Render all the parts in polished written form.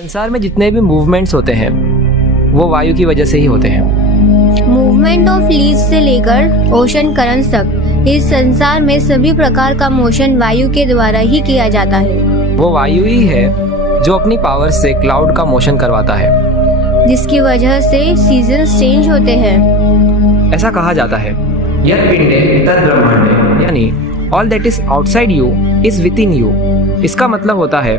संसार में जितने भी मूवमेंट्स होते हैं वो वायु की वजह से ही होते हैं। मूवमेंट ऑफ लीव्स से लेकर ओशन करंट्स तक इस संसार में सभी प्रकार का मोशन वायु के द्वारा ही किया जाता है। वो वायु ही है जो अपनी पावर से क्लाउड का मोशन करवाता है, जिसकी वजह से सीजन्स चेंज होते हैं। ऐसा कहा जाता है यत् पिंडे तत् ब्रह्मांडे, यानी all that is outside you is with in you. इसका मतलब होता है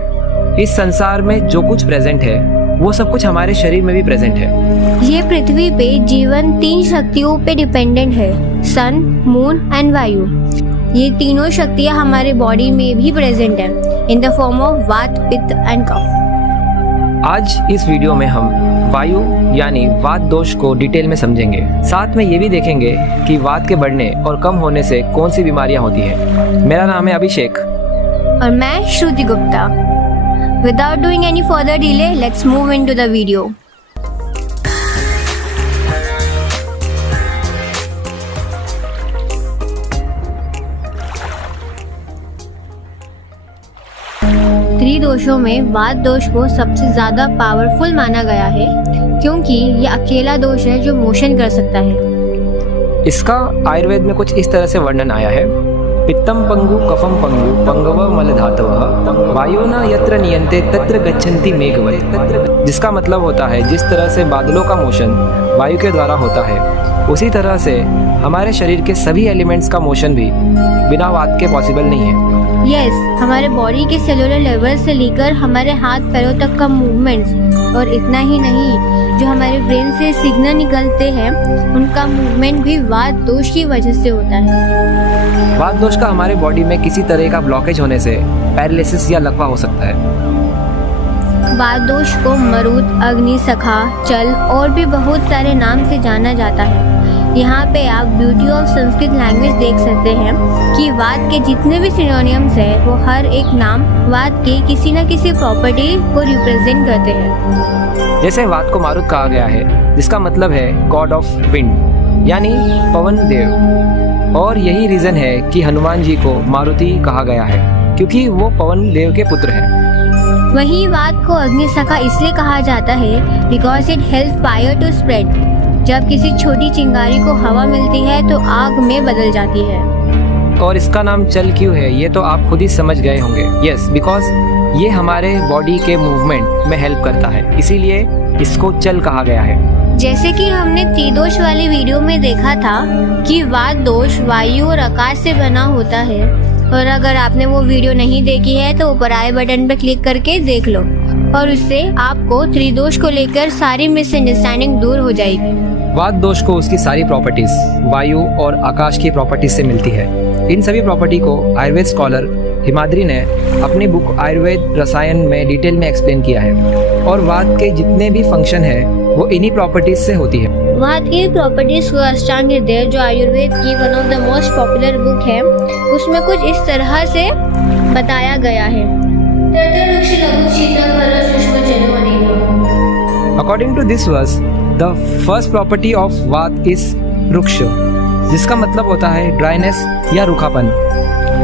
इस संसार में जो कुछ प्रेजेंट है वो सब कुछ हमारे शरीर में भी प्रेजेंट है। ये पृथ्वी पे जीवन 3 शक्तियों पे डिपेंडेंट है, सन, मून एंड वायु। ये तीनों शक्तियाँ हमारे बॉडी में भी प्रेजेंट है इन द फॉर्म ऑफ वात, पित्त एंड कफ। आज इस वीडियो में हम वायु यानी वात दोष को डिटेल में समझेंगे। साथ में ये भी देखेंगे कि वात के बढ़ने और कम होने से कौन सी बीमारियां होती हैं। मेरा नाम है अभिषेक और मैं श्रुति Gupta. Without doing any further delay, let's move into the video. त्रिदोषों में वात दोष को सबसे ज्यादा पावरफुल माना गया है क्योंकि ये अकेला दोष है जो मोशन कर सकता है। इसका आयुर्वेद में कुछ इस तरह से वर्णन आया है, पित्तम पंगु कफम पंगु पंगव मलधातवः वायुना यत्र नियंते तत्र गच्छन्ति मेघवत्। जिसका मतलब होता है जिस तरह से बादलों का मोशन वायु के द्वारा होता है उसी तरह से हमारे शरीर के सभी एलिमेंट्स का मोशन भी बिना वात के पॉसिबल नहीं है। यस, हमारे बॉडी के सेलुलर लेवल से लेकर हमारे हाथ पैरों तक का मूवमेंट्स, और इतना ही नहीं, जो हमारे ब्रेन से सिग्नल निकलते हैं उनका मूवमेंट भी वात दोष की वजह से होता है। वात दोष का हमारे बॉडी में किसी तरह का ब्लॉकेज होने से पैरालिसिस या लकवा हो सकता है। वात दोष को मरुत, अग्नि, सखा, चल और भी बहुत सारे नाम से जाना जाता है। यहाँ पे आप ब्यूटी ऑफ संस्कृत लैंग्वेज देख सकते हैं कि वात के जितने भी सिनोनिम्स हैं वो हर एक नाम वात के किसी न किसी प्रॉपर्टी को रिप्रेजेंट करते हैं। जैसे वात को मारुत कहा गया है जिसका मतलब है गॉड ऑफ विंड यानी पवन देव, और यही रीजन है कि हनुमान जी को मारुति कहा गया है क्योंकि वो पवन देव के पुत्र हैं। वहीं वात को अग्निसखा इसलिए कहा जाता है because it help fire to spread. जब किसी छोटी चिंगारी को हवा मिलती है तो आग में बदल जाती है। और इसका नाम चल क्यों है ये तो आप खुद ही समझ गए होंगे। यस, बिकॉज ये हमारे बॉडी के मूवमेंट में हेल्प करता है, इसीलिए इसको चल कहा गया है। जैसे कि हमने त्रिदोष वाली वीडियो में देखा था कि वात दोष वायु और आकाश से बना होता है, और अगर आपने वो वीडियो नहीं देखी है तो ऊपर आई बटन पर क्लिक करके देख लो, और उससे आपको त्रिदोष को लेकर सारी मिसअंडरस्टैंडिंग दूर हो जाएगी। वात दोष को उसकी सारी प्रॉपर्टीज वायु और आकाश की प्रॉपर्टीज से मिलती है। इन सभी प्रॉपर्टी को आयुर्वेद स्कॉलर हिमाद्री ने अपनी बुक आयुर्वेद रसायन में डिटेल में एक्सप्लेन किया है, और वात के जितने भी फंक्शन है वो इन्हीं प्रॉपर्टीज से होती है। वात की प्रॉपर्टीज को अष्टांग हृदय, जो आयुर्वेद की one of the most popular book है, उसमें कुछ इस तरह से बताया गया है। According to this verse the first property of vata is ruksha, जिसका मतलब होता है ड्राइनेस या रूखापन।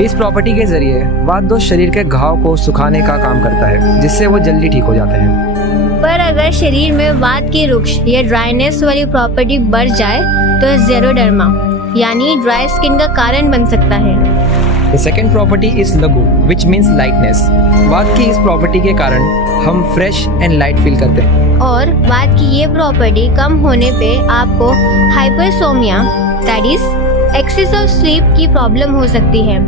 इस प्रॉपर्टी के जरिए वात दोष शरीर के घाव को सुखाने का काम करता है, जिससे वो जल्दी ठीक हो जाते हैं। पर अगर शरीर में वात की रुक्ष या ड्राइनेस वाली प्रॉपर्टी बढ़ जाए तो ज़ेरोडर्मा यानी ड्राई स्किन का कारण बन सकता है। The second property is लघु, which means lightness. वात की इस प्रॉपर्टी के कारण हम फ्रेश एंड लाइट फील करते हैं। और वात की ये प्रॉपर्टी कम होने पे आपको hypersomnia, that is excess of sleep की प्रॉब्लम हो सकती है।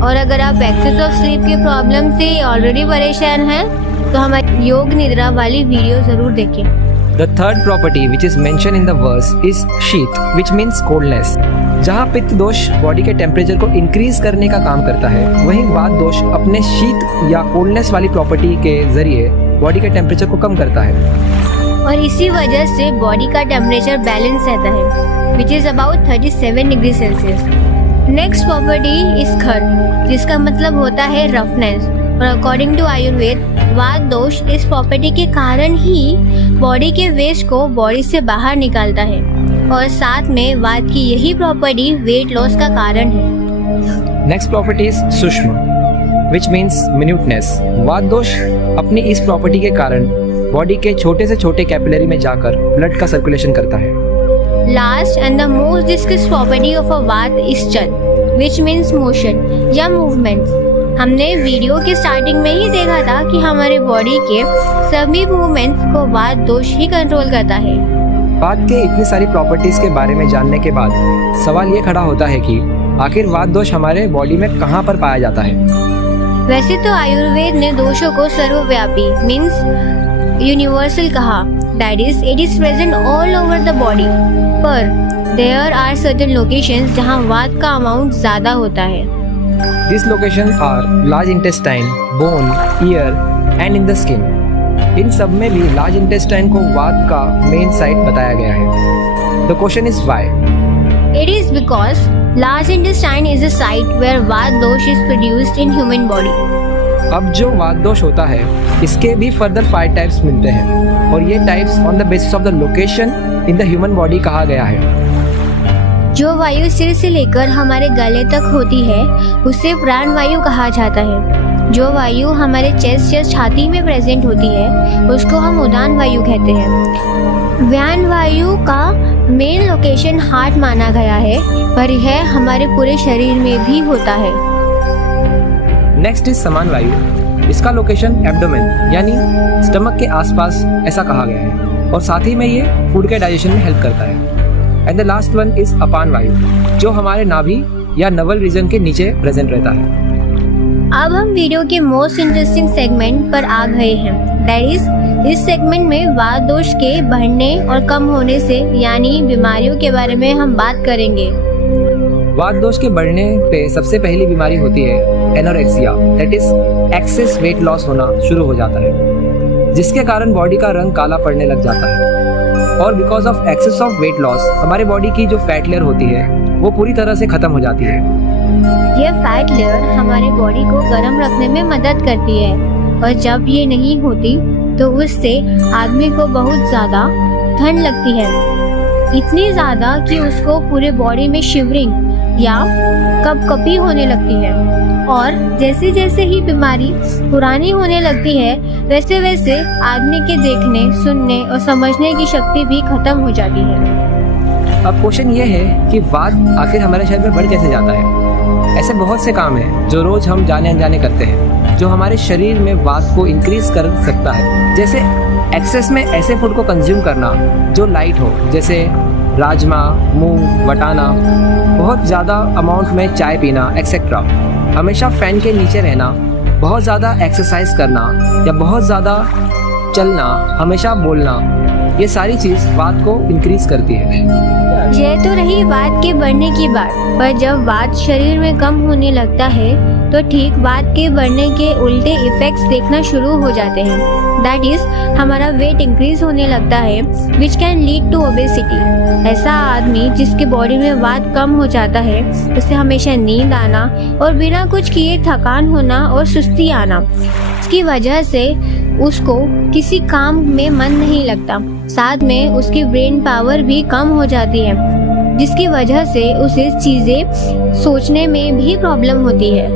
और अगर आप एक्सेस ऑफ स्लीप की प्रॉब्लम से ऑलरेडी परेशान हैं तो हमारी योग निद्रा वाली वीडियो जरूर देखें। The third property which is mentioned in the verse is शीत, which means coldness. जहाँ पित्त दोष बॉडी के टेम्परेचर को इंक्रीज करने का काम करता है, वहीं वात दोष अपने शीत या कोल्डनेस वाली प्रॉपर्टी के जरिए बॉडी के टेम्परेचर को कम करता है। और इसी वजह से बॉडी का टेम्परेचर बैलेंस रहता है, which is about 37 degree Celsius. Next property is खर, जिसका मतलब होता है रफनेस। और अकॉर्डिंग टू आयुर्वेद वात दोष इस प्रॉपर्टी के कारण ही बॉडी के वेस्ट को बॉडी से बाहर निकालता है, और साथ में वात की यही प्रॉपर्टी वेट लॉस का कारण है। नेक्स्ट प्रॉपर्टी इज सूक्ष्म, विच मीन्स मिन्यूटनेस। वात दोष अपनी इस प्रॉपर्टी के कारण बॉडी के छोटे से छोटे कैपिलरी में जाकर ब्लड का सर्कुलेशन करता है। Last and the most discussed property of a Vata is Chal, which means motion या movements। हमने वीडियो के स्टार्टिंग में ही देखा था कि हमारे बॉडी के सभी मूवमेंट्स को वात दोष ही कंट्रोल करता है। वात के इतनी सारी प्रॉपर्टीज के बारे में जानने के बाद सवाल ये खड़ा होता है कि आखिर वात दोष हमारे बॉडी में कहाँ पर पाया जाता है। वैसे तो आयुर्वेद ने दोषों को सर्वव्यापी मीन्स यूनिवर्सल कहा, that is it is present all over the body, पर देयर आर सर्टेन लोकेशंस जहाँ वात का अमाउंट ज्यादा होता है। These locations are large intestine, bone, ear and in the skin। इन सब में भी large intestine को वात का मेन साइट बताया गया है। The question is why? It is because large intestine is a site where Vata dosh is produced in human body। अब जो वात दोष होता है इसके भी फर्दर 5 टाइप्स मिलते हैं और ये types on the basis of the location in the human body कहा गया है। जो वायु सिर से लेकर हमारे गले तक होती है उसे प्राण वायु कहा जाता है। जो वायु हमारे चेस्ट या छाती में प्रेजेंट होती है उसको हम उदान वायु कहते हैं। व्यान वायु का मेन लोकेशन हार्ट माना गया है, पर यह हमारे पूरे शरीर में भी होता है। नेक्स्ट इज समान वायु। इसका लोकेशन एब्डोमेन यानी स्टमक के आसपास ऐसा कहा गया है और साथ ही में ये फूड के डाइजेशन में हेल्प करता है। And the last one is अपान वायु जो हमारे नाभि या नवल रीजन के नीचे प्रेजेंट रहता है। अब हम वीडियो के मोस्ट इंटरेस्टिंग सेगमेंट पर आ गए हैं, दैट इज इस सेगमेंट में वात दोष के बढ़ने और कम होने से यानी बीमारियों के बारे में हम बात करेंगे। वात दोष के बढ़ने पे सबसे पहली बीमारी होती है anorexia, that is access weight loss होना शुरू हो जाता है जिसके कारण बॉडी का रंग काला पड़ने लग जाता है। और because of excess of weight loss हमारे बॉडी की जो फैट लेयर होती है वो पूरी तरह से खत्म हो जाती है। यह फैट लेयर हमारे बॉडी को गर्म रखने में मदद करती है और जब ये नहीं होती तो उससे आदमी को बहुत ज्यादा ठंड लगती है, इतनी ज्यादा कि उसको पूरे बॉडी में शिवरिंग या कपकपी होने लगती है। और जैसे जैसे ही बीमारी पुरानी होने लगती है वैसे वैसे आदमी के देखने, सुनने और समझने की शक्ति भी खत्म हो जाती है। अब क्वेश्चन ये है कि वात आखिर हमारे शरीर में बढ़ कैसे जाता है। ऐसे बहुत से काम हैं जो रोज हम जाने अनजाने करते हैं जो हमारे शरीर में वात को इंक्रीज कर सकता है। जैसे एक्सेस में ऐसे फूड को कंज्यूम करना जो लाइट हो, जैसे राजमा, मूंग, वटाना, बहुत ज़्यादा अमाउंट में चाय पीना एक्सेट्रा। हमेशा फैन के नीचे रहना, बहुत ज़्यादा एक्सरसाइज करना या बहुत ज़्यादा चलना, हमेशा बोलना, ये सारी चीज़ वात को इंक्रीज करती है। यह तो रही वात के बढ़ने की बात, पर जब वात शरीर में कम होने लगता है तो ठीक वात के बढ़ने के उल्टे इफेक्ट्स देखना शुरू हो जाते हैं, दैट इज हमारा वेट इंक्रीज होने लगता है which can lead to obesity. ऐसा आदमी जिसके बॉडी में वात कम हो जाता है उसे हमेशा नींद आना और बिना कुछ किए थकान होना और सुस्ती आना, इसकी वजह से उसको किसी काम में मन नहीं लगता, साथ में उसकी ब्रेन पावर भी कम हो जाती है जिसकी वजह से उसे चीजें सोचने में भी प्रॉब्लम होती है।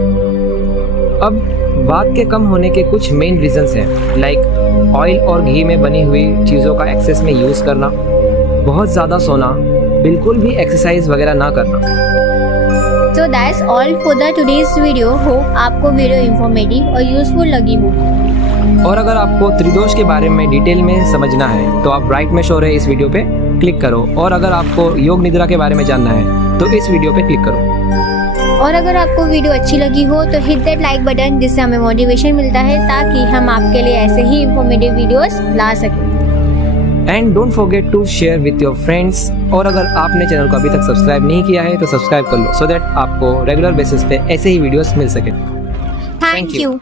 अब वात के कम होने के कुछ मेन रीजंस हैं, लाइक ऑयल और घी में बनी हुई चीज़ों का एक्सेस में यूज़ करना, बहुत ज़्यादा सोना, बिल्कुल भी एक्सरसाइज वगैरह ना करना। So that's all for the today's video। Hope आपको वीडियो इंफॉर्मेटिव और यूजफुल लगी हो। और अगर आपको त्रिदोष के बारे में डिटेल में समझना है तो आप राइट में शो रहे इस वीडियो पे क्लिक करो, और अगर आपको योग निद्रा के बारे में जानना है तो इस वीडियो पे क्लिक करो। और अगर आपको वीडियो अच्छी लगी हो तो हिट दैट लाइक बटन, जिससे हमें मोटिवेशन मिलता है ताकि हम आपके लिए ऐसे ही इंफॉर्मेटिव वीडियोस ला सकें। And don't forget to share with your friends, और अगर आपने चैनल को अभी तक सब्सक्राइब नहीं किया है तो सब्सक्राइब कर लो सो दैट आपको रेगुलर बेसिस पे ऐसे ही वीडियोस मिल सके। Thank you.